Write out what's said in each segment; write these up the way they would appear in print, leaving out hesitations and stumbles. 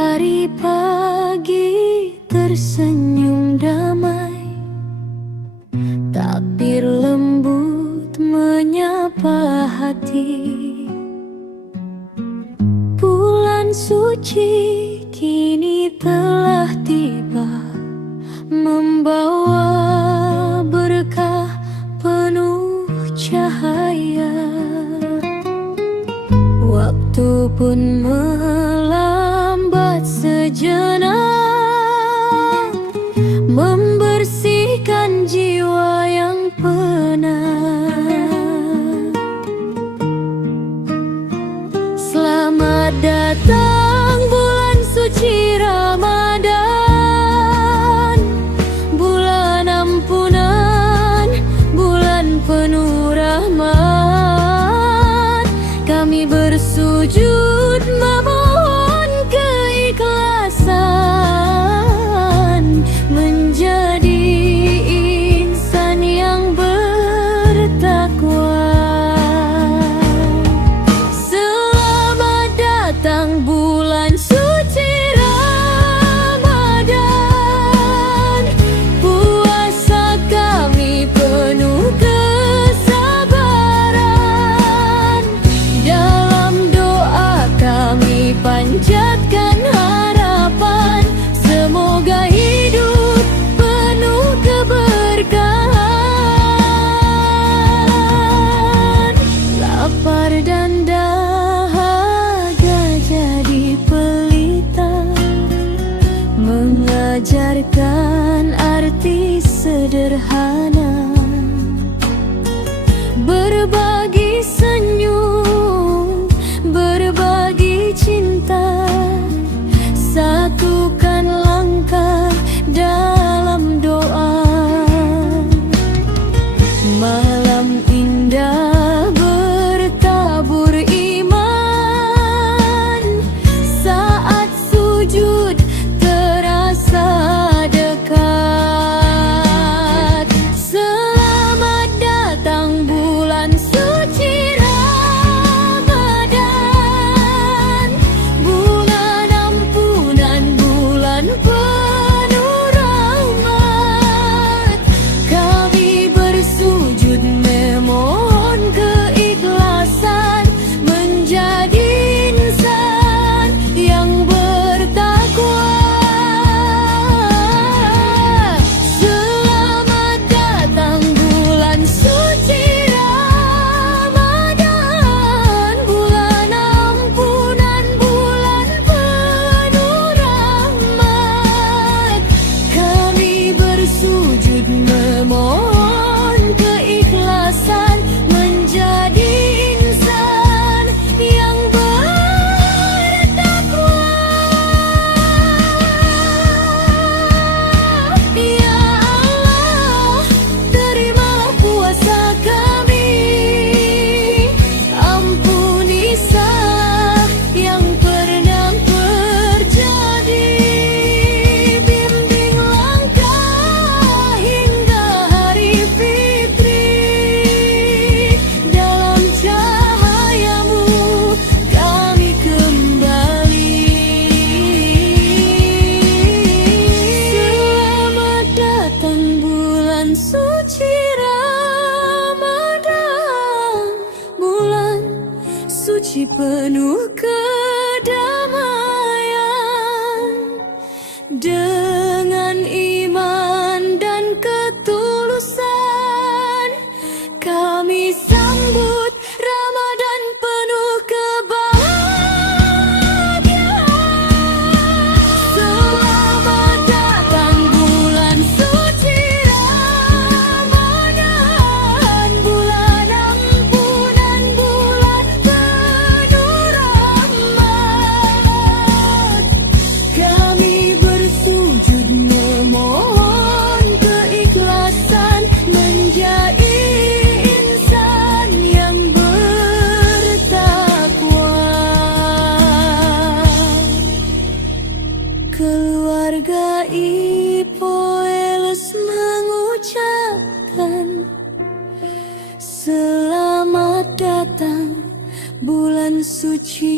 Hari pagi tersenyum damai, takbir lembut menyapa hati. Bulan suci kini telah tiba, membawa berkah penuh cahaya. Waktu pun melambat sejenak, membersihkan jiwa yang penat. Selamat datang bulan suci Ramadan, bulan ampunan, bulan penuh rahmat. Kami bersujud memohon keikhlasan, menjadi insan yang bertakwa. Selamat datang bulan suci Ramadan, puasa kami penuh kesabaran. Dalam doa kami panjatkan harapan, semoga hidup penuh keberkahan. Lapar dan dahaga jadi pelita, mengajarkan arti sederhana. Berbagi senyum, berbagi cinta, satukan langkah dalam doa. Malam indah bertabur iman, saat sujud terasa dekat. Selamat datang bulan suci Ramadan, bulan ampunan, bulan penuh rahmat. Kami bersujud memohon keikhlasan, menjadi insan yang bertakwa. Selamat datang bulan suci Ramadan, bulan ampunan, bulan penuh rahmat. Kami bersujud memohon keikhlasan, menjadi insan yang bertakwa. Ya Allah, terimalah puasa kami, ampuni salah yang pernah terjadi. Bimbing langkah hingga hari fitri, dalam cahayamu kami kembali. Selamat datang bulan suci Ramadan, bulan suci penuh kedamaian. Dengan iman dan ketulusan, kami sambut Ramadan penuh kebahagiaan. Selamat datang bulan suci Ramadan, bulan ampunan, bulan penuh rahmat. Kami bersujud memohon keikhlasan, menjadi insan yang bertakwa. Keluarga Ipoeles mengucapkan selamat datang bulan suci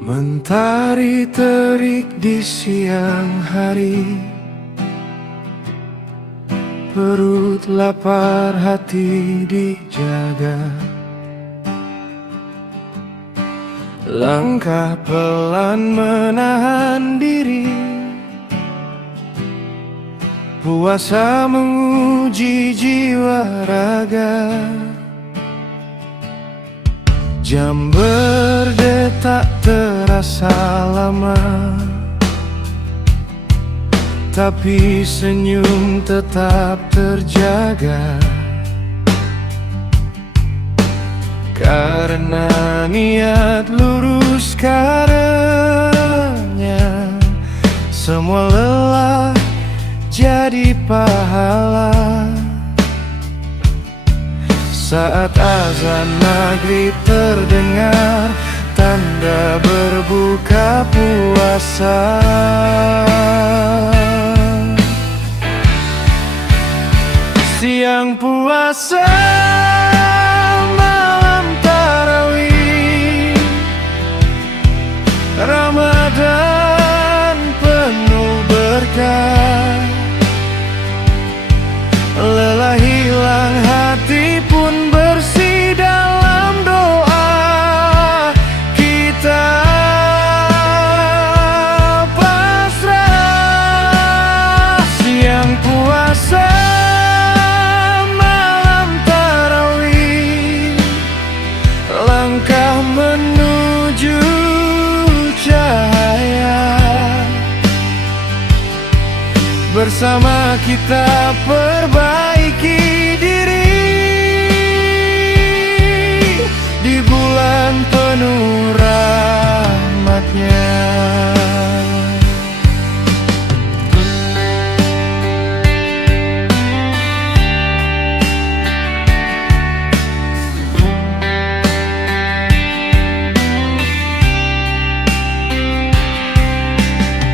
Mentari terik di siang hari, perut lapar hati dijaga. Langkah pelan menahan diri, puasa menguji jiwa raga. Jam berdetak terasa lama, tapi senyum tetap terjaga. Karena niat lurus karenanya, semua lelah jadi pahala. Saat azan maghrib terdengar, tanda berbuka puasa. Siang puasa, malam tarawih, Ramadan penuh berkah. Lelah hilang, hati pun bersih dalam doa. Kita pasrah. Siang puasa, malam tarawih, langkah menuju cahaya. Bersama kita perbaiki diri di bulan penuh rahmatnya.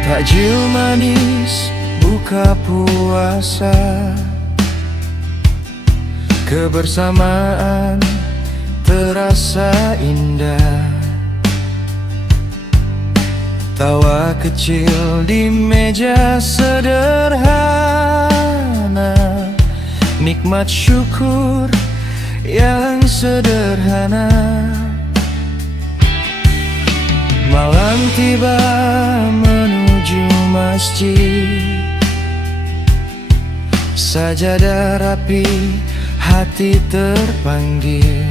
Takjil manis buka puasa, kebersamaan terasa indah. Tawa kecil di meja sederhana, nikmat syukur yang sederhana. Malam tiba menuju masjid, sajadah rapi, hati terpanggil.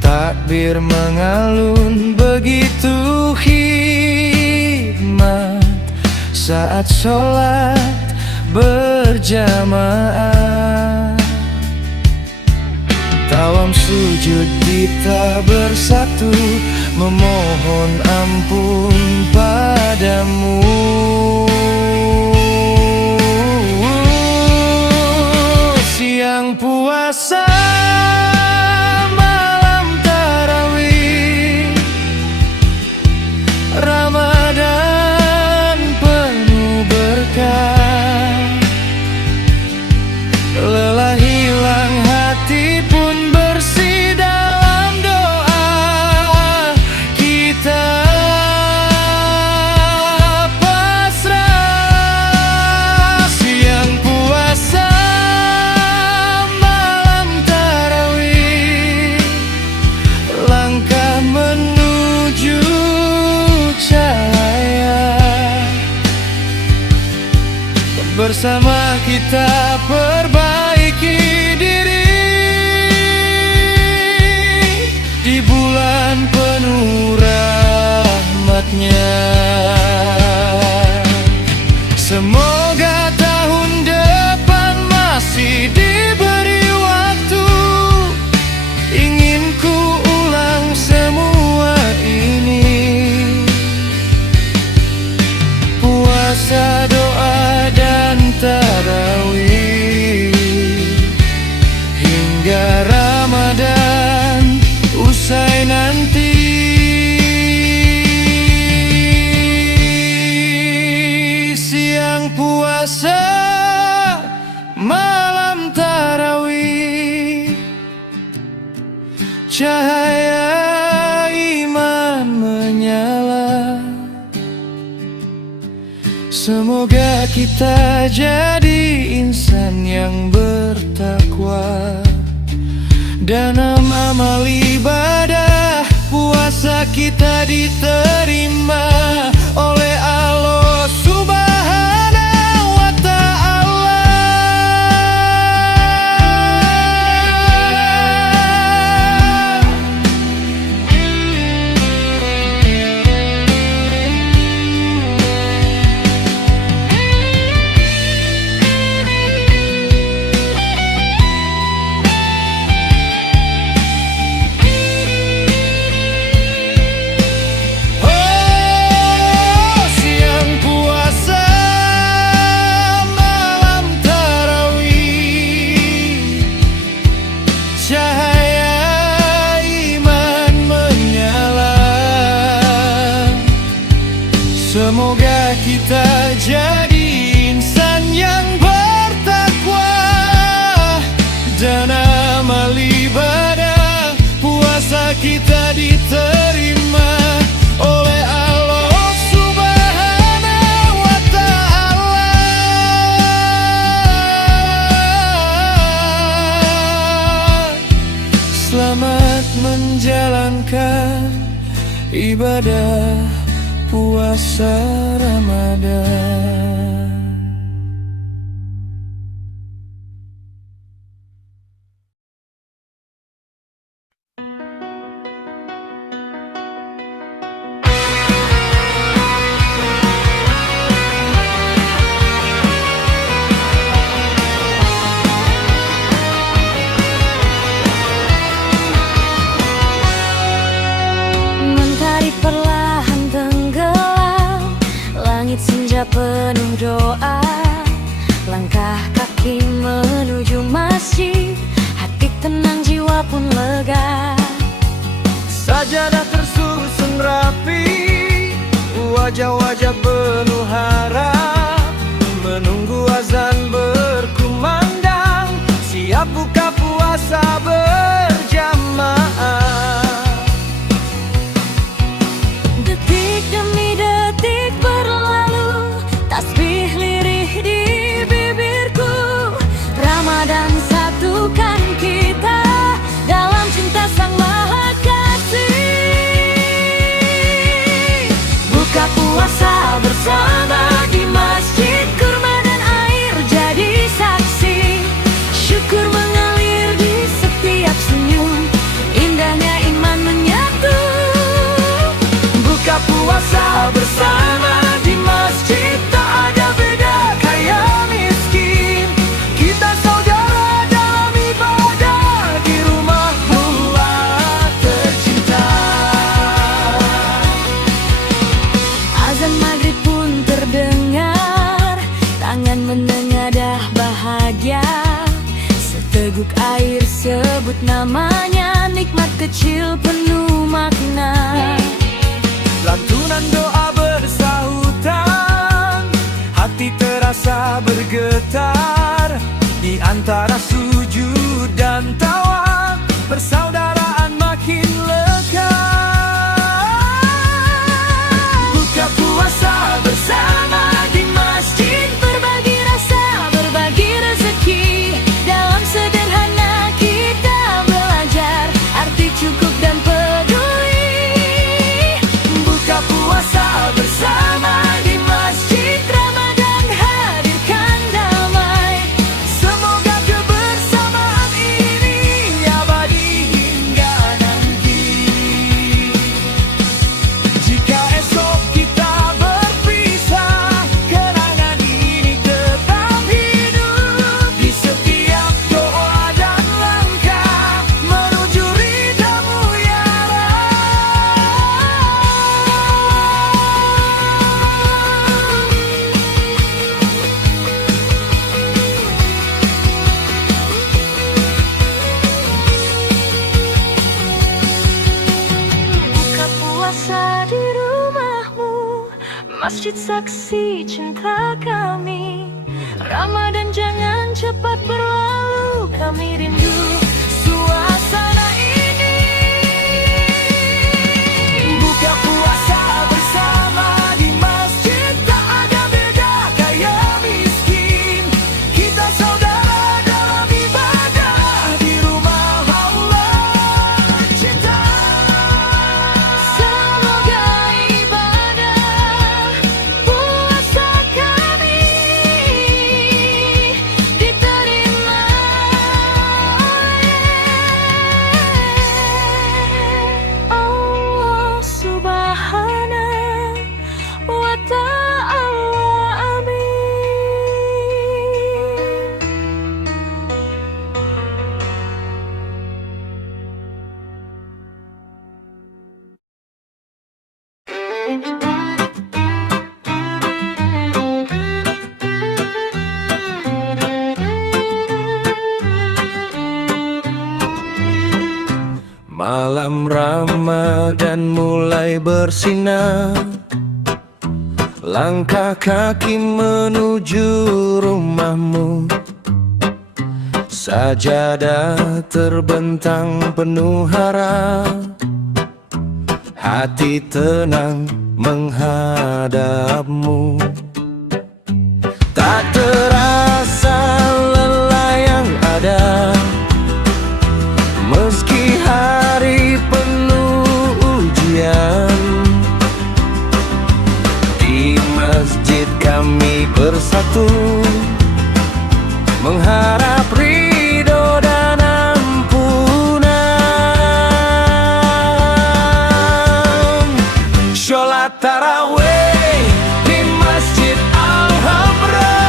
Takbir mengalun begitu hikmat saat sholat berjamaah. Tawam sujud kita bersatu, memohon ampun padamu. Siang puasa, malam tarawih, Ramadan penuh berkah. Lelah hilang, hati pun bersih dalam doa. Kita pasrah. Siang puasa, malam tarawih, langkah menuju cahaya. Bersama kita perbaiki diri di bulan penuh rahmatnya. semuanya. Semoga tahun depan masih diberi waktu. Ingin ku ulang semua ini. Puasa, doa, dan tarawih hingga Ramadan usai nanti. Siang puasa, malam tarawih, cahaya iman menyala. Semoga kita jadi insan yang bertakwa dan amal ibadah puasa kita diterima oleh Allah Subhanahu wa Ta'ala. Semoga kita jadi insan yang bertakwa dan amal ibadah puasa kita diterima oleh Allah Subhanahu wa Ta'ala. Selamat menjalankan ibadah puasa Ramadan. Mentari perlahan tenggelam, langit senja penuh doa. Langkah kaki menuju masjid, hati tenang jiwa pun lega. Sajadah tersusun rapi, wajah-wajah penuh harap, menunggu azan berkumandang, siap buka puasa berjamaah. Detik demi detik berlalu, tasbih lirih di bibirku. Ramadan satukan kita dalam cinta Sang Maha Kasih. Buka puasa bersama di masjid, kurma dan air jadi saksi. Syukur mengalir di setiap senyum, indahnya iman menyatu. Buka puasa bersama di masjid, tak ada beda kaya miskin. Kita saudara dalam ibadah di rumah Allah tercinta. Azan maghrib pun terdengar, tangan menengadah bahagia. Seteguk air sebut namanya, nikmat kecil penuh makna. Lantunan doa bersahutan, hati terasa bergetar. Di antara sujud dan tawaf, persaudaraan makin lekat. Buka puasa bersama di masjid, Berbagi rasa, berbagi rezeki. Dalam sederhana kita belajar arti cukup dan peduli. buka puasa masjid saksi cinta kami. Ramadan jangan cepat berlalu, kami rindu suasana ini. Buka puasa bersama di masjid, tak ada beda kaya miskin. Kita saudara dalam ibadah di rumah Allah cinta. Semoga ibadah puasa kami diterima Allah Subhanahu wa ta'ala. Amin. Malam Ramadan mulai bersinar, langkah kaki menuju rumahmu. Sajadah terbentang penuh harap, hati tenang menghadapmu. Tak terasa lelah yang ada, meski hari penuh ujian. Di masjid kami bersatu, mengharap ridho dan ampunan. Sholat tarawih di masjid Al-Hamra,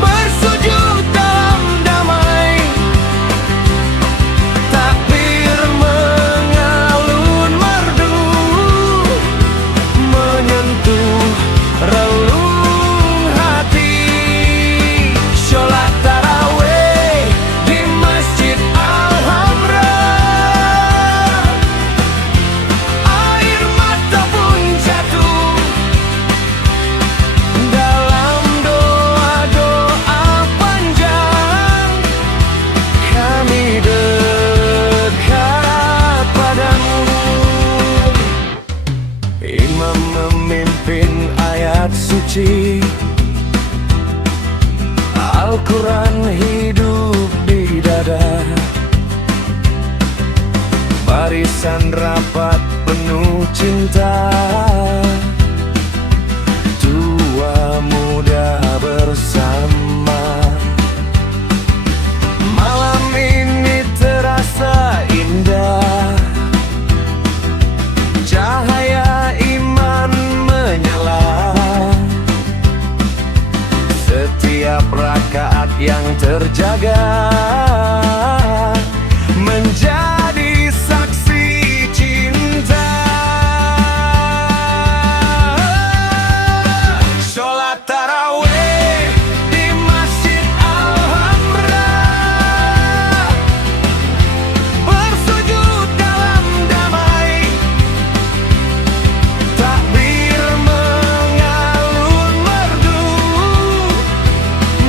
bersujud dalam damai, takbir mengalun merdu, menyentuh relung hati. Sholat tarawih di masjid Al-Hamra, air mata pun jatuh dalam doa-doa panjang. Kami dekat padamu. Imam memimpin ayat suci, Al-Quran hidup di dada. Barisan rapat penuh cinta, tua muda bersama. Malam ini terasa indah, cahaya iman menyala. Setiap rakaat yang terjaga menjadi saksi cinta. Sholat tarawih di masjid Al-Hamra, bersujud dalam damai, takbir mengalun merdu,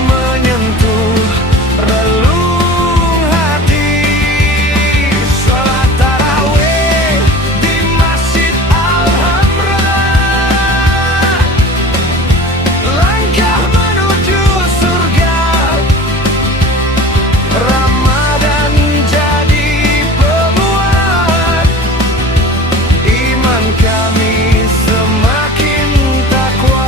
menyentuh relung hati. Sholat tarawih di masjid Al-Hamra, langkah menuju surga. Ramadan jadi pemuat, iman kami semakin takwa.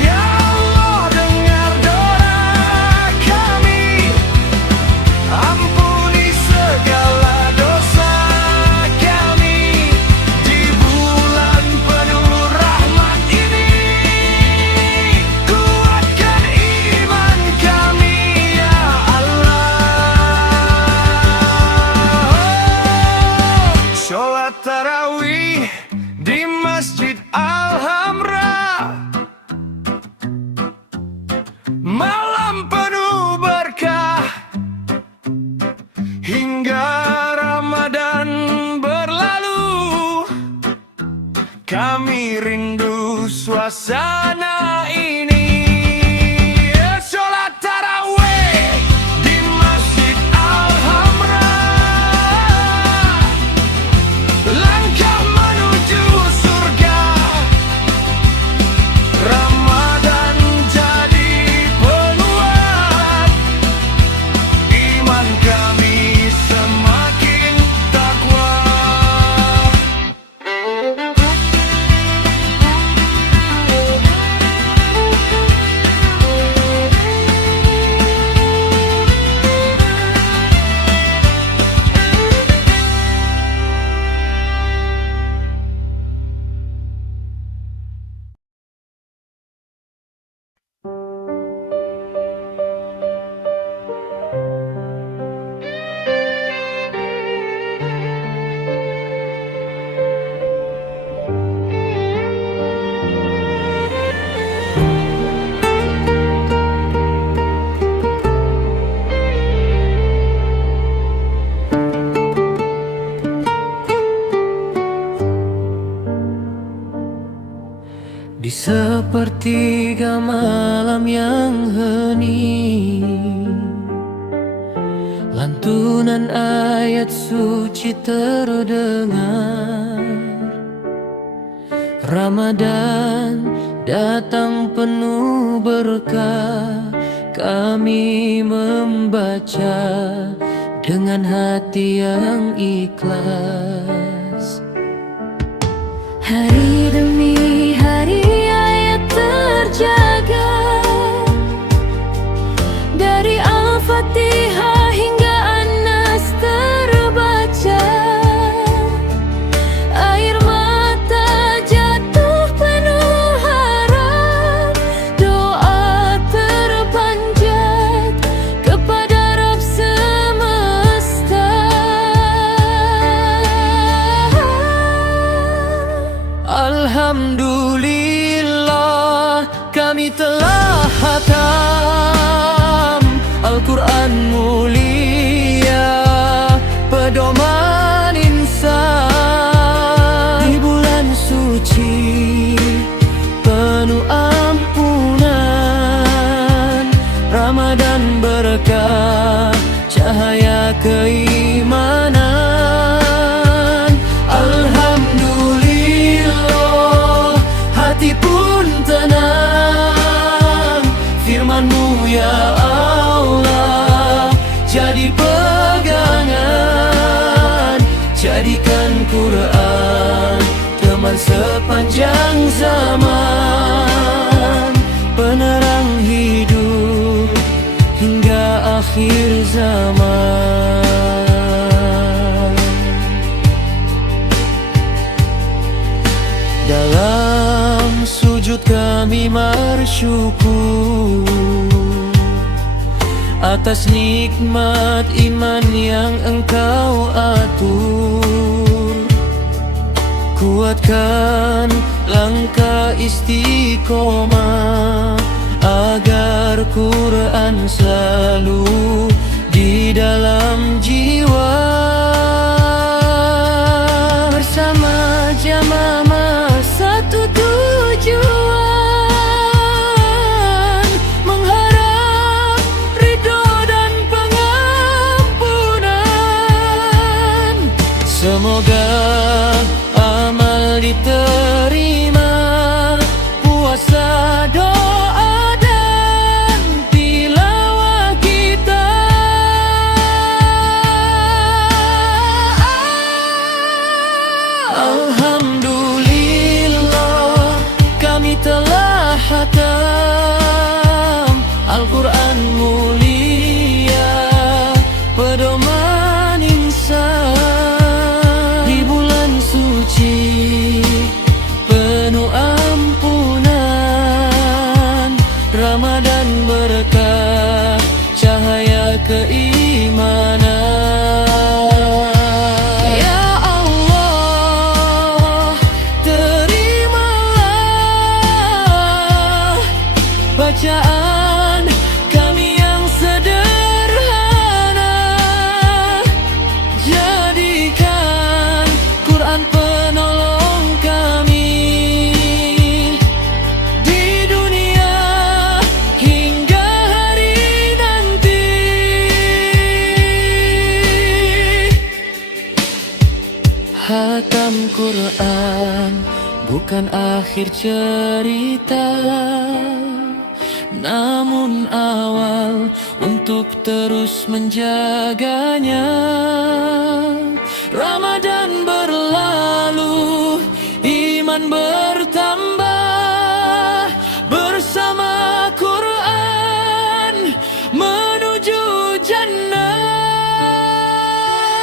Ya Allah, dengar doa kami, ampuni segala dosa kami. Di bulan penuh rahmat ini, kuatkan iman kami ya Allah. Sholat tarawih di masjid Al-Hamra, malam penuh berkah hingga Ramadan berlalu. Kami rindu suasana ini. Sholat tarawih di Masjid Al-Hamra, langkah menuju surga. Ramadan jadi penguat, iman kami semakin takwa. Di sepertiga malam yang hening, lantunan ayat suci terdengar. Ramadan datang penuh berkah, kami membaca dengan hati yang ikhlas. Hari demi hari ayat terjaga, dari Al-Fatihah hingga An-Nas terbaca. Air mata jatuh penuh harap, doa terpanjat kepada Rabb semesta. Alhamdulillah, kami telah khatam Al-Quran mulia, pedoman insan. Di bulan suci penuh ampunan, Ramadan berkah, cahaya keimanan. Alhamdulillah, hati pun tenang, firman-Mu ya Allah jadi pegangan. Jadikan Quran teman sepanjang zaman, penerang hidup hingga akhir zaman. Dalam sujud kami bersyukur atas nikmat iman yang Engkau atur. Kuatkan langkah istiqomah agar Quran selalu di dalam jiwa. Bersama jamaah satu tujuan, mengharap ridho dan pengampunan. Semoga amal diterima, puasa doa dan tilawah kita. Alhamdulillah, kami telah khatam Al-Quran mulia, pedoman insan. Di bulan suci penuh ampunan, Ramadan berkah, cahaya keimanan. Ya Allah, terimalah bacaan kami yang sederhana. Jadikan Quran penolong kami Hatam Quran bukan akhir cerita, namun awal untuk terus menjaganya. Ramadan berlalu, iman bertambah, bersama Quran menuju jannah.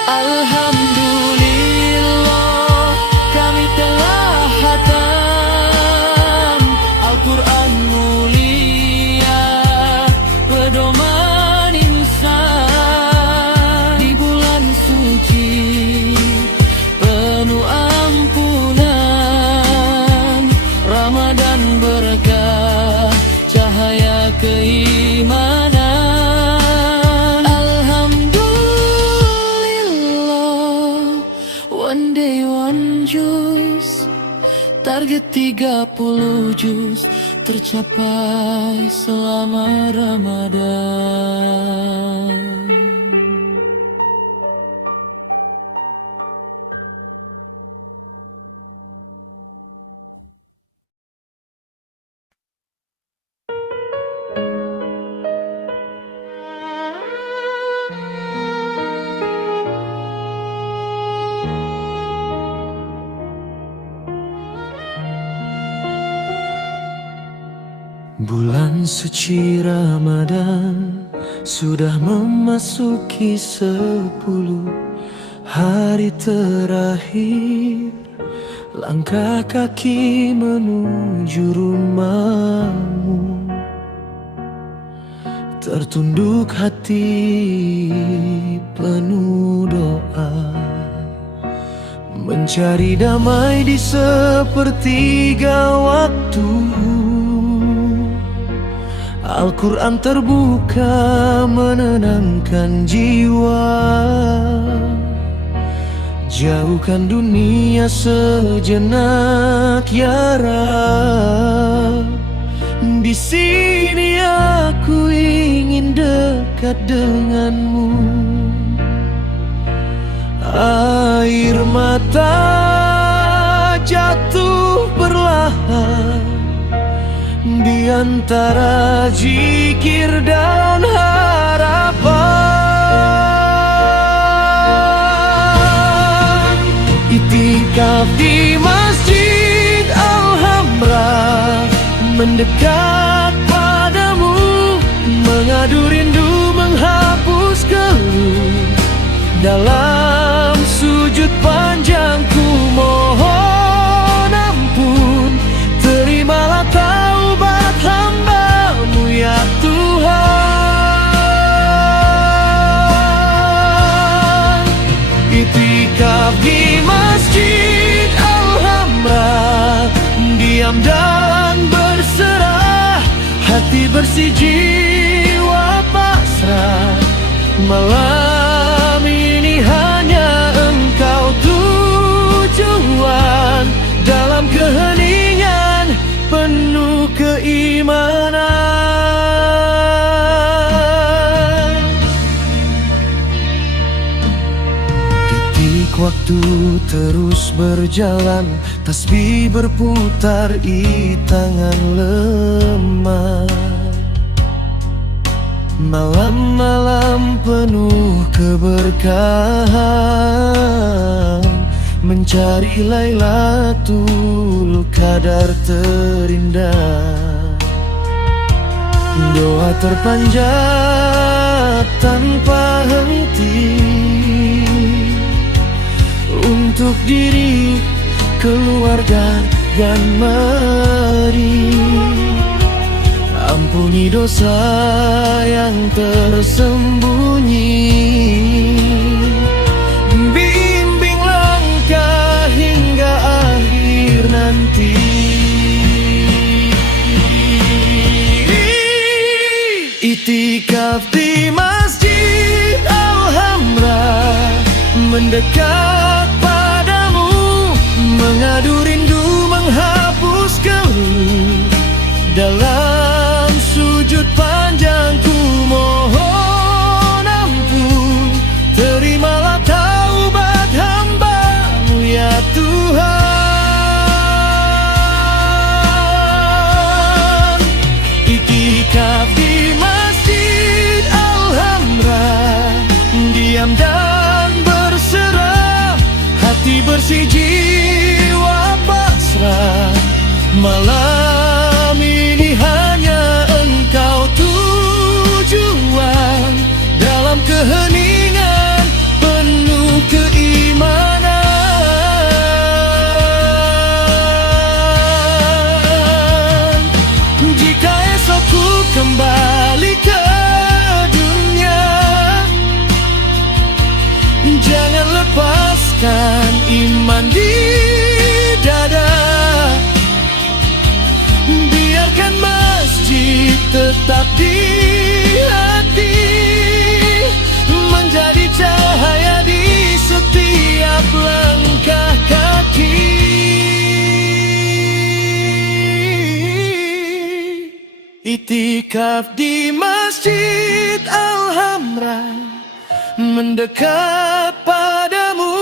Alhamdulillah, kami telah hatam Al-Quran mulia, pedoman insan di bulan suci penuh ampunan. Ramadan berkah, cahaya keimanan. Alhamdulillah, one day one juice, target 30 juz tercapai selama Ramadan. Bulan suci Ramadan sudah memasuki 10 hari terakhir. Langkah kaki menuju rumahmu, tertunduk hati penuh doa, mencari damai di sepertiga waktu. Al-Quran terbuka menenangkan jiwa, jauhkan dunia sejenak ya Rab. Di sini aku ingin dekat denganmu. Air mata jatuh perlahan di antara zikir dan harapan. Itikaf di Masjid Al-Hamra, mendekat padamu, mengadu rindu, menghapus keluh. Dalam sujud panjangku mohon ampun, terimalah taubat hamba-Mu ya Tuhan. Itikaf di Masjid Al-Hamra, diam dan berserah, hati bersih jiwa pasrah. Malam ini hanya Engkau tujuan, dalam keheningan penuh keimanan. Detik waktu terus berjalan, tasbih berputar di tangan lemah. Malam-malam penuh keberkahan, mencari Lailatul Qadar terindah. Doa terpanjat tanpa henti untuk diri, keluarga dan mari. Ampuni dosa yang tersembunyi, bimbing langkah hingga akhir nanti. Itikaf di Masjid Al-Hamra, mendekat padamu, mengadu rindu, menghapus keluh. Dalam sujud panjangku mohon ampun, terimalah taubat hamba-Mu ya jiwa pasrah. Malam ini hanya engkau tujuan, dalam keheningan penuh keimanan. Jika esok ku kembali ke dunia, jangan lepaskan iman di dada. Biarkan masjid tetap di hati, menjadi cahaya di setiap langkah kaki. Itikaf di Masjid Al-Hamra, mendekat padamu,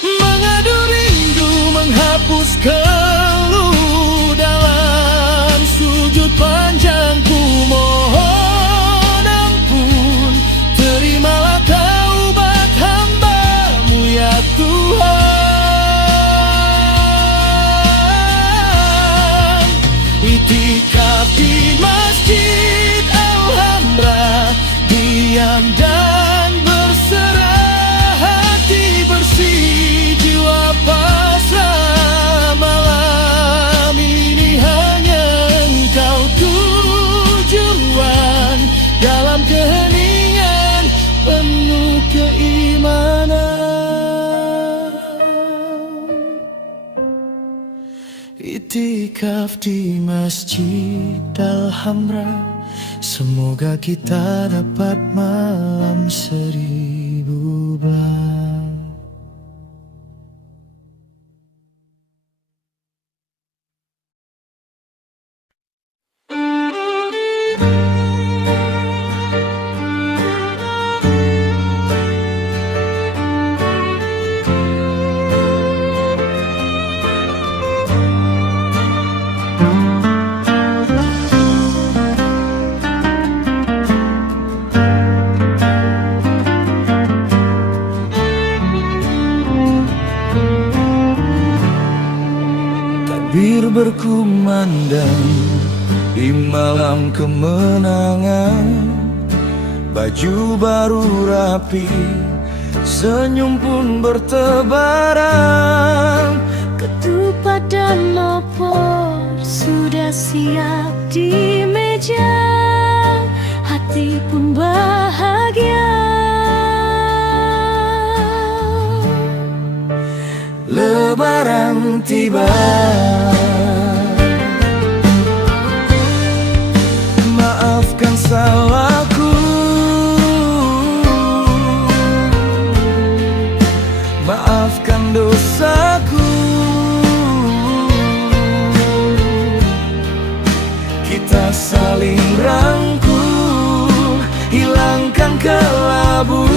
mengadu rindu, menghapus keluh. Dalam sujud panjangku mohon ampun, terimalah taubat hamba-Mu ya Tuhan. Itikaf di Masjid Al-Hamra, diam dan berserah, hati bersih, jiwa pasrah. Malam ini hanya engkau tujuan, dalam keheningan penuh keimanan. Itikaf di Masjid Al-Hamra, semoga kita dapat malam 1000 bulan. Bir berkumandang di malam kemenangan, baju baru rapi, senyum pun bertebaran. Ketupat dan opor sudah siap di meja, hati pun bahagia. Lebaran tiba, maafkan salahku, maafkan dosaku. Kita saling rangkul, hilangkan kelabu.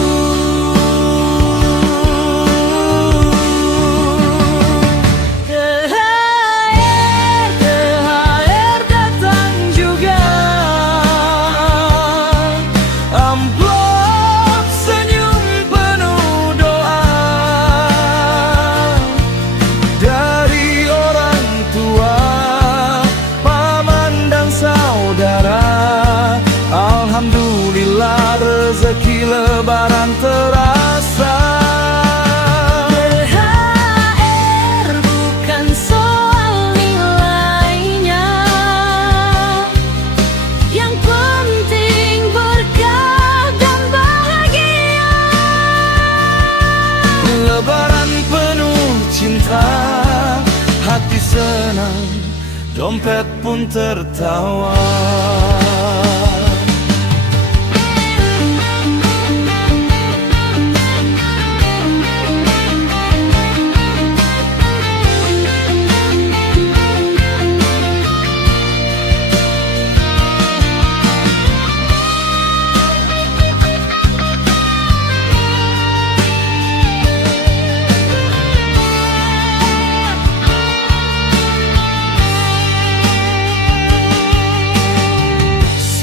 Alhamdulillah rezeki lebaran terasa. THR bukan soal nilainya, yang penting berkah dan bahagia. Lebaran penuh cinta, hati senang, dompet pun tertawa.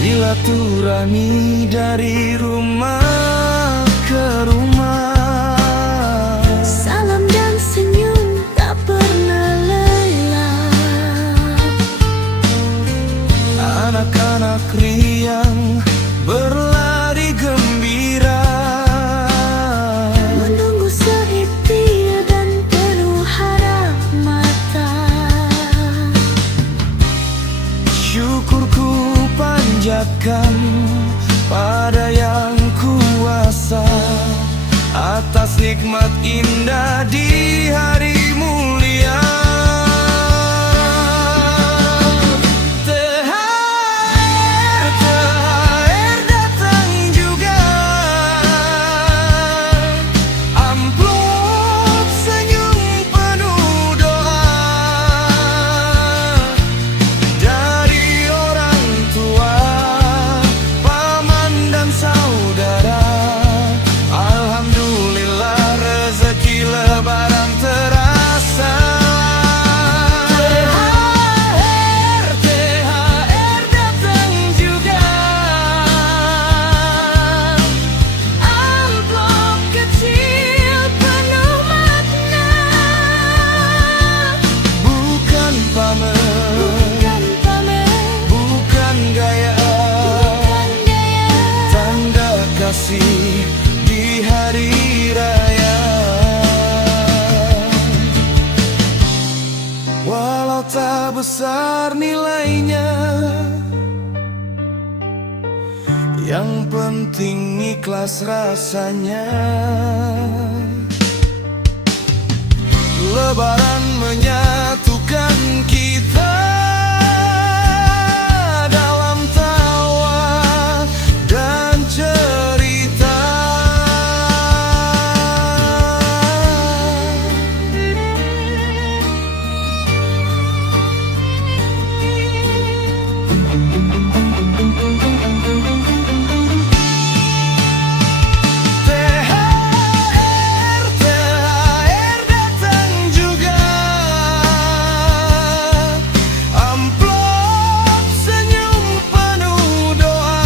Silaturahmi dari rumah ke rumah, salam dan senyum panjatkan pada yang kuasa atas nikmat indah di hari mulia. THR datang juga, amplop senyum penuh doa dari orang tua, paman dan saudara. Alhamdulillah rezeki lebaran terasa. THR datang juga, amplop kecil penuh makna. Bukan pamer, bukan gaya, tanda kasih di hari raya. Walau tak besar nilainya, yang penting ikhlas rasanya. Lebaran menyatukan kita dalam tawa dan cerita. THR datang juga, amplop senyum penuh doa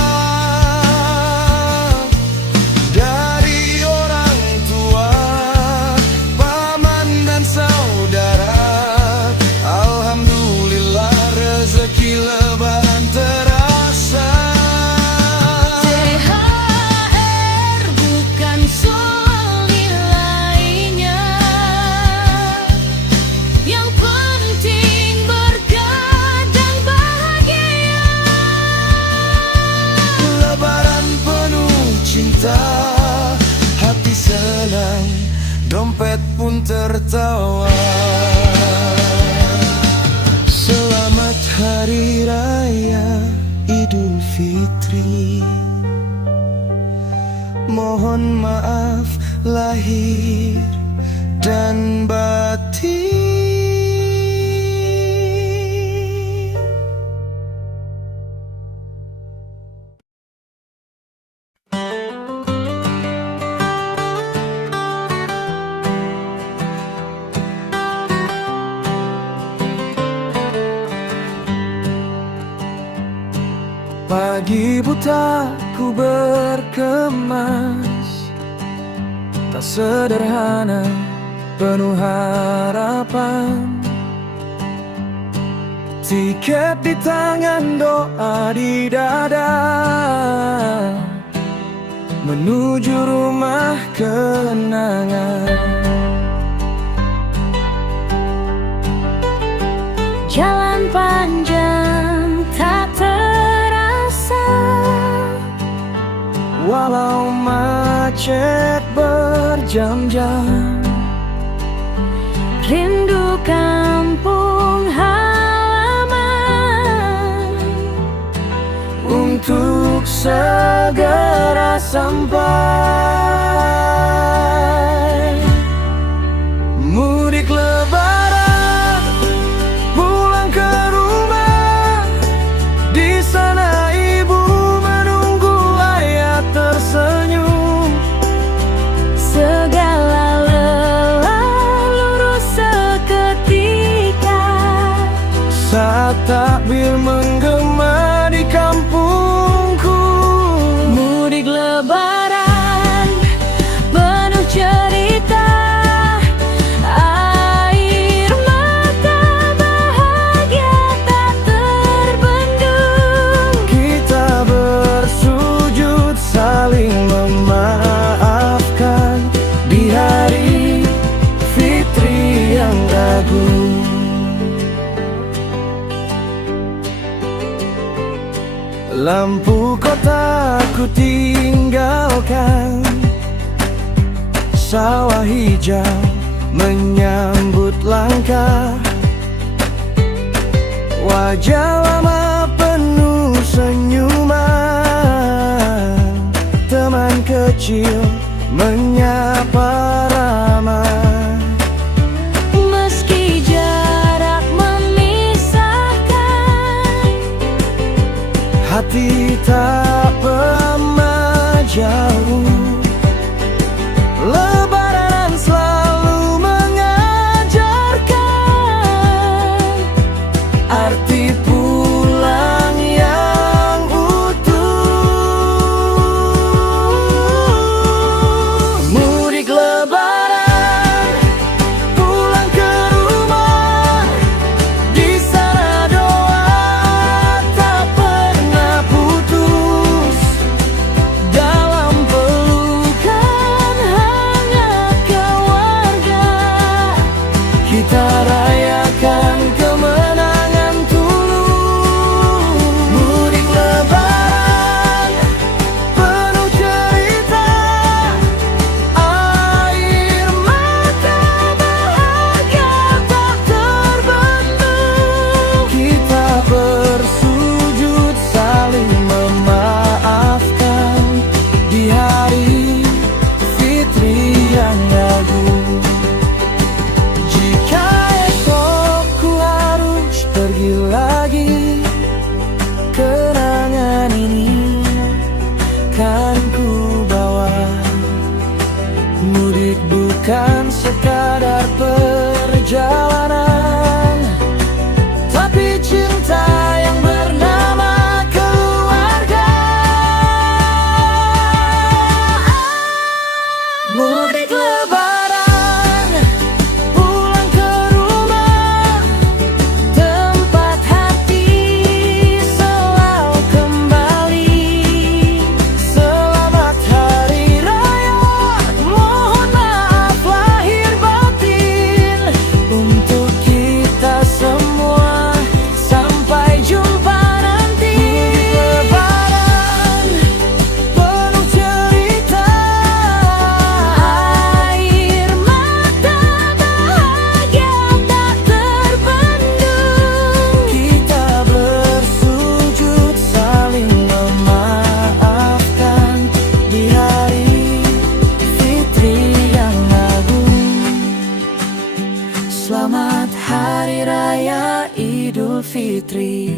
dari orang tua, paman dan saudara. Alhamdulillah rezeki lebaran terasa. THR bukan soal nilainya, yang penting berkah dan bahagia. Lebaran penuh cinta, hati senang, dompet pun tertawa. Selamat Hari Raya Idul Fitri. Mohon maaf lahir dan batin. Pagi buta ku berkemas, tak sederhana, penuh harapan. Tiket di tangan, doa di dada, menuju rumah kenangan. Jalan panjang tak terasa, Walau macet berjam-jam, rindu kampung halaman untuk segera sampai. Mudik lebaran, pulang ke rumah, di sana ibu menunggu ayah tersenyum. segala lelah lurus seketika. Saat takbir menggema di kampungku, Mudik lebaran penuh cerita, air mata bahagia tak terbendung. kita bersujud saling memaafkan di hari fitri yang agung. Lampu kota ku tinggalkan, sawah hijau menyambut langkah. Wajah lama penuh senyuman, teman kecil menyapa ramah. Meski jarak memisahkan, Hati tak pernah jauh. Lebaran selalu mengajarkan arti pulang yang utuh. Mudik lebaran, pulang ke rumah. Di sana doa tak pernah putus. Dalam pelukan hangat keluarga, kita rayakan kemenangan tulus. Mudik lebaran penuh cerita, air mata bahagia tak terbendung. Kita bersujud saling memaafkan di hari fitri yang agung. Jika esok ku harus pergi lagi, kenangan ini kan ku bawa. Mudik bukan sekadar perjalanan, tapi cinta yang bernama keluarga. Mudik lebaran, pulang ke rumah, tempat hati selalu kembali. Selamat hari raya, mohon maaf lahir batin untuk kita semua. Sampai jumpa nanti. Lebaran penuh cerita, air mata bahagia tak terbendung. Kita bersujud saling memaafkan di hari fitri yang agung. Selamat Hari Raya Idul Fitri.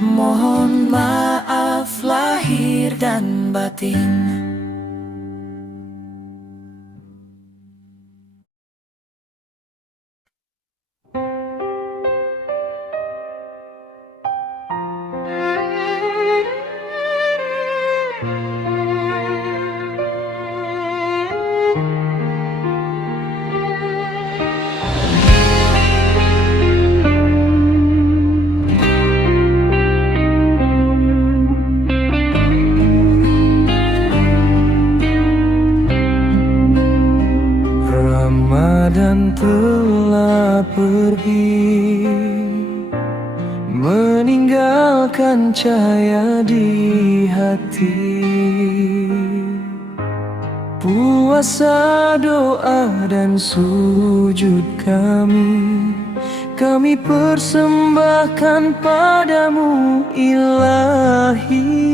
Mohon maaf lahir dan batin. Ramadan telah pergi, meninggalkan cahaya di hati. Puasa, doa, dan sujud kami persembahkan padamu Ilahi.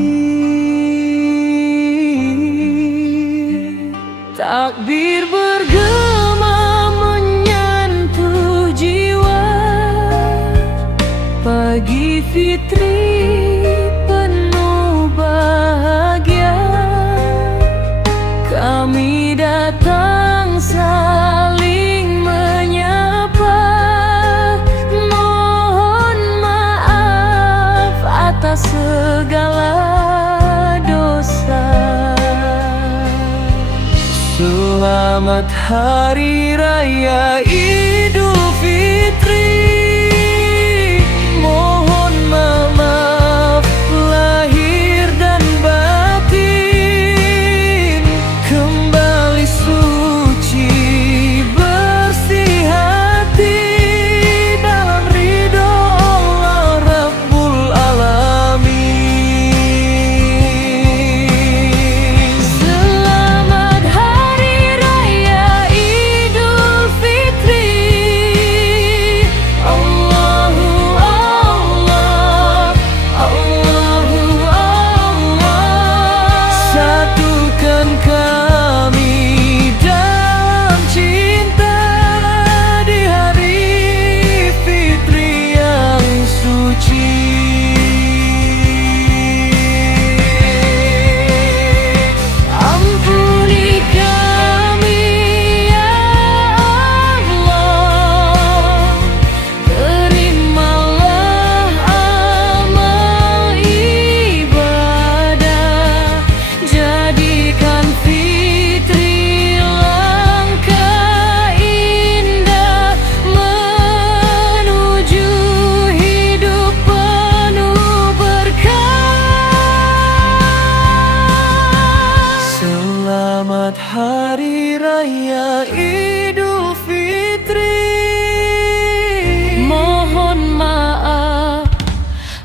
Takbir bergema menyentuh jiwa, pagi fitri penuh bahagia. Kami datang saling menyapa, mohon maaf atas segala dosa. Selamat Hari Raya Idul Fitri. Mohon maaf lahir dan batin. Kembali suci bersih hati dalam ridho Allah Rabbul Alamin.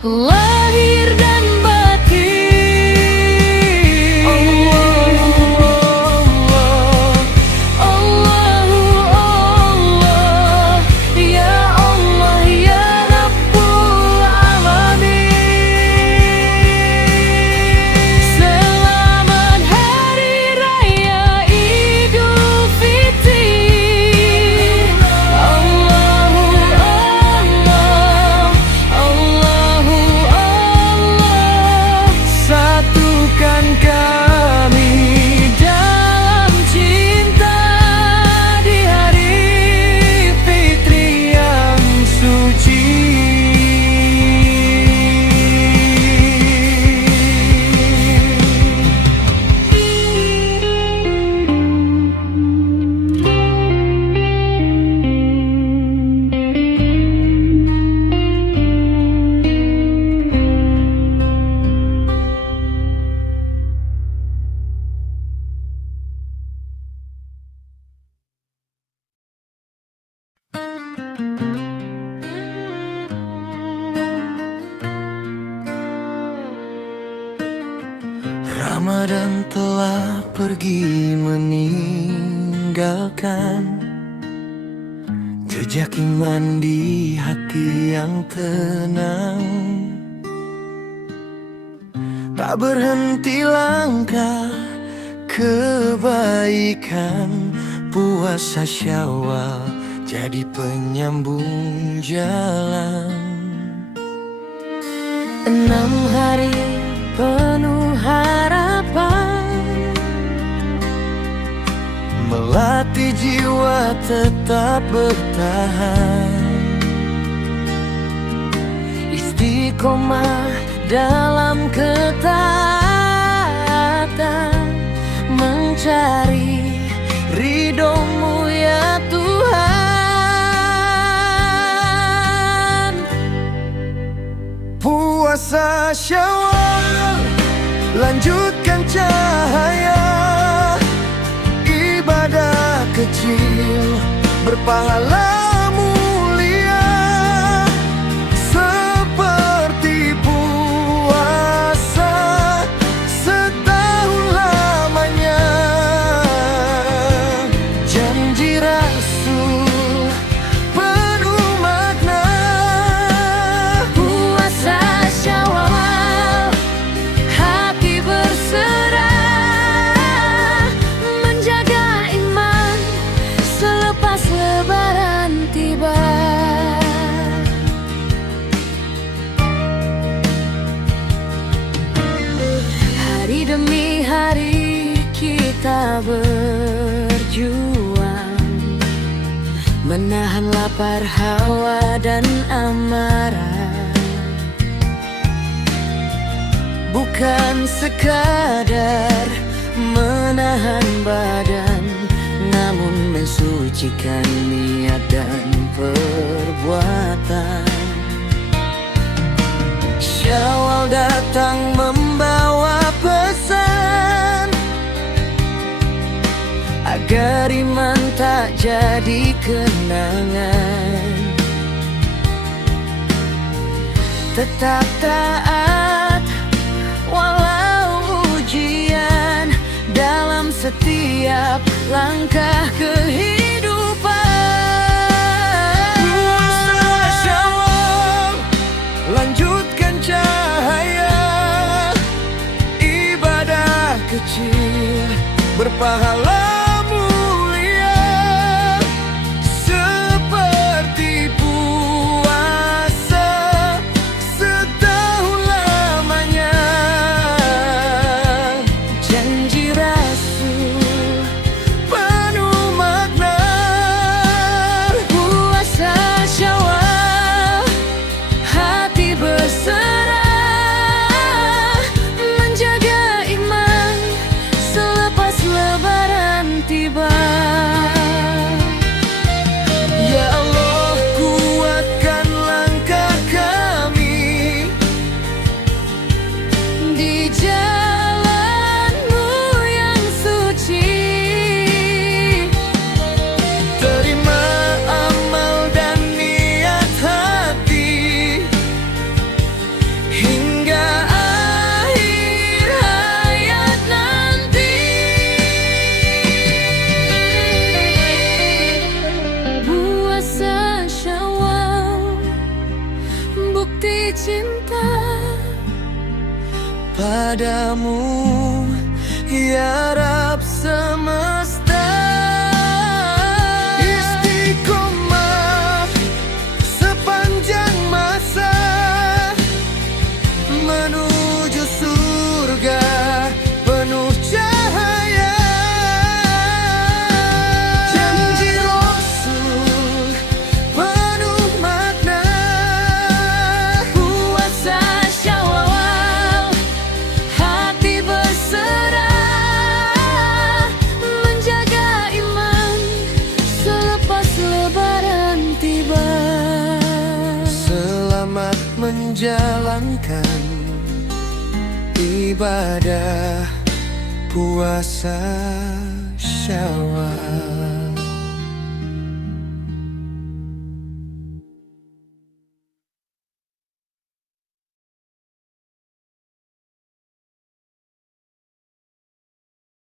lahir dan batin. Allahu Allah, ya Allah ya Rabbul Alamin. Selamat Hari Raya Idul Fitri. Allahu Allah, Allahu Allah, Satukan kami dalam cinta di hari fitri yang suci. Ramadan telah pergi meninggalkan jejak iman di hati yang tenang. Tak berhenti langkah kebaikan, puasa Syawal jadi penyambung jalan. 6 hari penuh harapan, Melatih jiwa tetap bertahan, istiqomah dalam ketaatan, mencari ridho-Mu ya Tuhan. Puasa Syawal, lanjutkan cahaya, ibadah kecil berpahala mulia, seperti puasa setahun lamanya. Janji Rasul penuh makna. puasa Syawal, hati berserah, menjaga iman selepas lebaran tiba. Hari demi hari kita berjuang, menahan lapar, hawa dan amarah. Bukan sekadar menahan badan, namun mensucikan niat dan perbuatan. Syawal datang membawa pesan agar iman tak jadi kenangan. Tetap taat walau ujian dalam setiap langkah kehidupan. Puasa Syawal, lanjutkan cahaya, ibadah kecil berpahala mulia, seperti puasa setahun lamanya. Janji Rasul penuh makna. Puasa Syawal, hati berserah, menjaga iman selepas lebaran hati cinta padamu, ya Rab semesta. Istiqomah sepanjang masa menuju surga penuh cahaya. Janji Rasul penuh makna. puasa Syawal, hati berserah, menjaga iman selepas lebaran tiba. Selamat menjalankan ibadah puasa Syawal.